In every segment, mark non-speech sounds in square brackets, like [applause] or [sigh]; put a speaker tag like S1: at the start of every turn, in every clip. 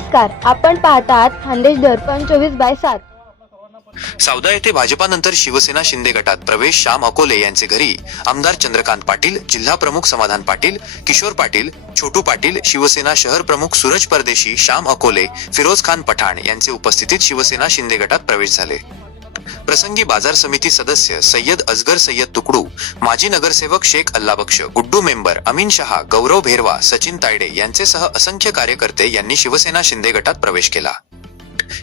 S1: नमस्कार आपण पाहतात खानदेश दर्पण चोवीस बाय सात.
S2: सावदा येथे भाजपानंतर शिवसेना शिंदे गटात प्रवेश श्याम अकोले यांचे घरी आमदार चंद्रकांत पाटील जिल्हा प्रमुख समाधान पाटील किशोर पाटील छोटू पाटील शिवसेना शहर प्रमुख सूरज परदेशी श्याम अकोले फिरोज खान पठाण यांचे उपस्थितीत शिवसेना शिंदे गटात प्रवेश झाले. प्रसंगी बाजार समिती सदस्य सय्यद अजगर सय्यद तुकडू माजी नगरसेवक शेख अल्लाबक्ष गुड्डू मेंबर अमीन शहा गौरव भेरवा सचिन तायडे यांचेसह असंख्य कार्यकर्ते यांनी शिवसेना शिंदे गटात प्रवेश केला.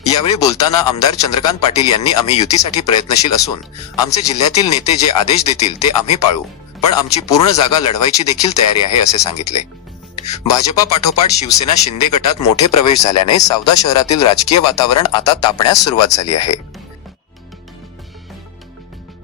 S2: यावेळी बोलताना आमदार चंद्रकांत पाटील यांनी आम्ही युतीसाठी प्रयत्नशील असून आमचे जिल्ह्यातील नेते जे आदेश देतील ते आम्ही पाळू पण आमची पूर्ण जागा लढवायची देखील तयारी आहे असे सांगितले. भाजपा पाठोपाठ शिवसेना शिंदे गटात मोठे प्रवेश झाल्याने सावदा शहरातील राजकीय वातावरण आता तापण्यास सुरुवात झाली आहे.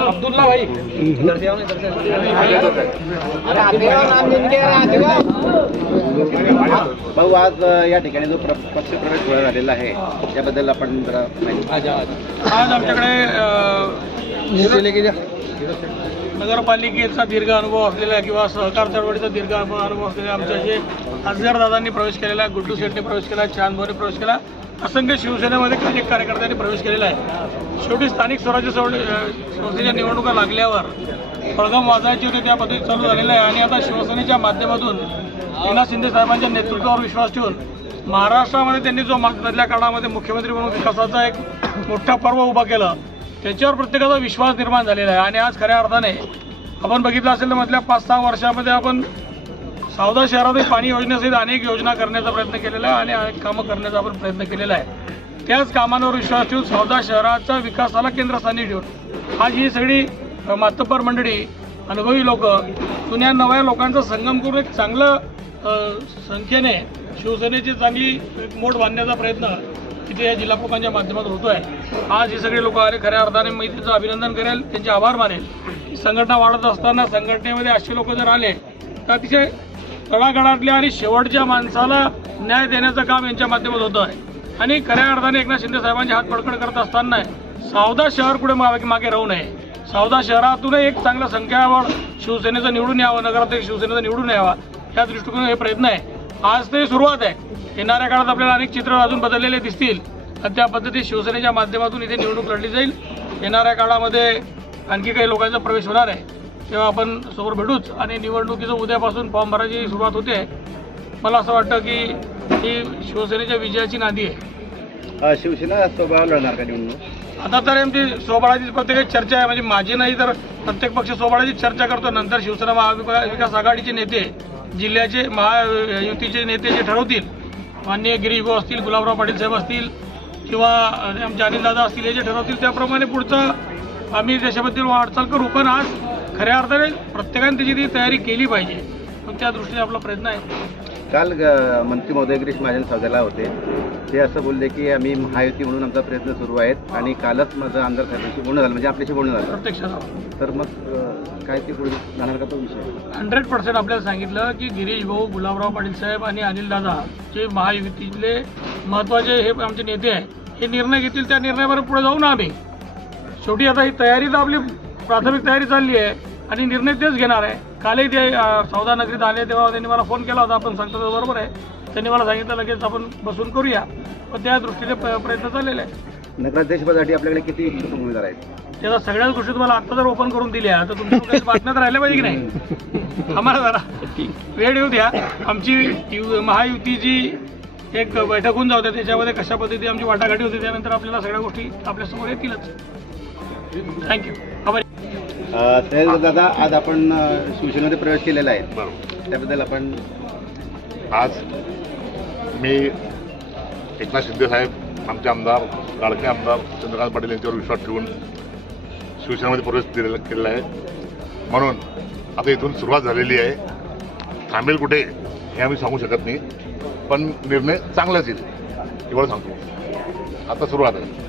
S3: अब्दुल्ला भाई।
S4: भाऊ आज या ठिकाणी जो प्र- पक्ष प्रवेश सोहळा झालेला आहे त्याबद्दल आपण जरा
S3: आज आमच्याकडे नगरपालिकेचा दीर्घ अनुभव असलेला किंवा सहकार चळवळीचा दीर्घ अनुभव असलेल्या आमच्या जे अजगर दादांनी प्रवेश केलेला आहे गुड्डू शेट्टी प्रवेश केला चांद भोरे प्रवेश केला असंख्य शिवसेनेमध्ये काही कार्यकर्त्यांनी प्रवेश केलेला आहे. शेवटी स्थानिक स्वराज्य संस्थेच्या निवडणुका लागल्यावर प्रथम वाजायची होती त्या पद्धती चालू झालेलं आहे. आणि आता शिवसेनेच्या माध्यमातून एकनाथ शिंदे साहेबांच्या नेतृत्वावर विश्वास ठेवून महाराष्ट्रामध्ये त्यांनी जो माग मधल्या काळामध्ये मुख्यमंत्री म्हणून विकासाचा एक मोठा पर्व उभा केला. त्याच्यावर प्रत्येकाचा विश्वास निर्माण झालेला आहे. आणि आज खऱ्या अर्थाने आपण बघितलं असेल तर मधल्या पाच सहा वर्षामध्ये आपण सावदा शहरातील पाणी योजनेसहित अनेक योजना करण्याचा प्रयत्न केलेला आहे आणि अनेक कामं करण्याचा आपण प्रयत्न केलेला आहे. त्याच कामांवर विश्वास ठेवून सावदा शहराच्या विकासाला केंद्रस्थानी ठेवून आज ही सगळी मातब्बर मंडळी अनुभवी लोक जुन्या नव्या लोकांचा संगम करून एक चांगलं संख्येने शिवसेनेची चांगली मोठ बांधण्याचा प्रयत्न तिथे या जिल्हा प्रमुखांच्या माध्यमातून आहे आज हे सगळे लोक आले खऱ्या अर्थाने मी त्यांचं अभिनंदन करेल त्यांचे आभार मानेल. संघटना वाढत असताना संघटनेमध्ये असे लोक जर आले तर अतिशय तळागाळातल्या आणि शेवटच्या माणसाला न्याय देण्याचं काम यांच्या माध्यमात होतं आहे. आणि खऱ्या अर्थाने एकनाथ शिंदे साहेबांचे हात पडकड करत असताना सावदा शहर कुठे मागे मागे राहू नये. सावदा शहरातूनही एक चांगला संख्याबळ शिवसेनेचं निवडून यावं नगराध्यक्ष शिवसेनेचं निवडून यावा या दृष्टिकोन हे प्रयत्न आहे. आज ते सुरुवात आहे. येणाऱ्या काळात आपल्याला अनेक चित्र अजून बदललेले दिसतील. आणि त्या पद्धतीत शिवसेनेच्या माध्यमातून इथे निवडणूक लढली जाईल. येणाऱ्या काळामध्ये आणखी काही लोकांचा प्रवेश होणार आहे. तेव्हा आपण समोर भेटूच. आणि निवडणुकीचं उद्यापासून फॉर्म भरायची सुरुवात होते. मला असं वाटतं की ही शिवसेनेच्या विजयाची नांदी आहे.
S4: शिवसेना स्वभाव लढणार का निवडणूक?
S3: आता तर आमची सोबळाची प्रत्येक चर्चा आहे. म्हणजे माझी नाही तर प्रत्येक पक्ष सोबळाची चर्चा करतो. नंतर शिवसेना महाविकास आघाडीचे नेते जिल्ह्याचे महायुतीचे नेते जे ठरवतील माननीय गिरीश असतील गुलाबराव पाटील साहेब असतील किंवा आमचे अनिलदादा असतील हे जे ठरवतील त्याप्रमाणे पुढचं आम्ही देशाबद्दल वाटचाल करू. पण आज खऱ्या अर्थाने प्रत्येकाने त्याची ती तयारी केली पाहिजे पण त्या दृष्टीने आपला प्रयत्न आहे.
S4: काल ग- मंत्री महोदय गिरीश महाजन सावध्याला होते. ते असं बोलले की आम्ही महायुती म्हणून आमचा प्रयत्न सुरू आहेत आणि कालच माझं आमदार साहेबांशी बोलणं झालं म्हणजे आपल्याशी बोलणं झालं. तर मग अ, काय ते पुढे जाणार का तो विषय?
S3: हंड्रेड पर्सेंट आपल्याला सांगितलं की गिरीश भाऊ गुलाबराव पाटील साहेब आणि अनिल दादा जे महायुतीतले महत्त्वाचे हे आमचे नेते आहे हे निर्णय घेतील त्या निर्णयावर पुढे जाऊ ना आम्ही. शेवटी आता ही तयारी तर आपली प्राथमिक तयारी चालली आहे आणि निर्णय तेच घेणार आहे. कालही ते सौदा नगरीत आले तेव्हा त्यांनी मला फोन केला होता. आपण सांगतो बरोबर आहे. त्यांनी मला सांगितलं लगेच आपण बसून करूया. पण त्या दृष्टीने प्रयत्न चाललेले आहे
S4: नगराध्यक्षपदासाठी आपल्याकडे किती इच्छुक उमेदवार आहेत?
S3: त्याचा सगळ्याच गोष्टी तुम्हाला आता जर ओपन करून दिल्या तर तुमच्या बातम्यात राहिल्या पाहिजे की नाही? [laughs] आम्हाला जरा वेळ येऊ द्या. आमची महायुतीची एक बैठक होऊन जाऊ द्या. त्याच्यामध्ये कशा पद्धती आमची वाटाघाटी होती त्यानंतर आपल्याला सगळ्या गोष्टी आपल्यासमोर येतीलच. थँक्यू आभारी.
S4: सह्याद्री दादा आज आपण शिवसेनेमध्ये प्रवेश केलेला आहे. त्याबद्दल आपण
S5: आज मी एकनाथ शिंदे साहेब आमचे आमदार लाडके आमदार चंद्रकांत पाटील यांच्यावर विश्वास ठेवून शिवसेनेमध्ये प्रवेश दिलेला केलेला आहे. म्हणून आता इथून सुरुवात झालेली आहे. थांबेल कुठे हे आम्ही सांगू शकत नाही. पण निर्णय चांगलाच येईल एवढं सांगतो. आता सुरुवात आहे.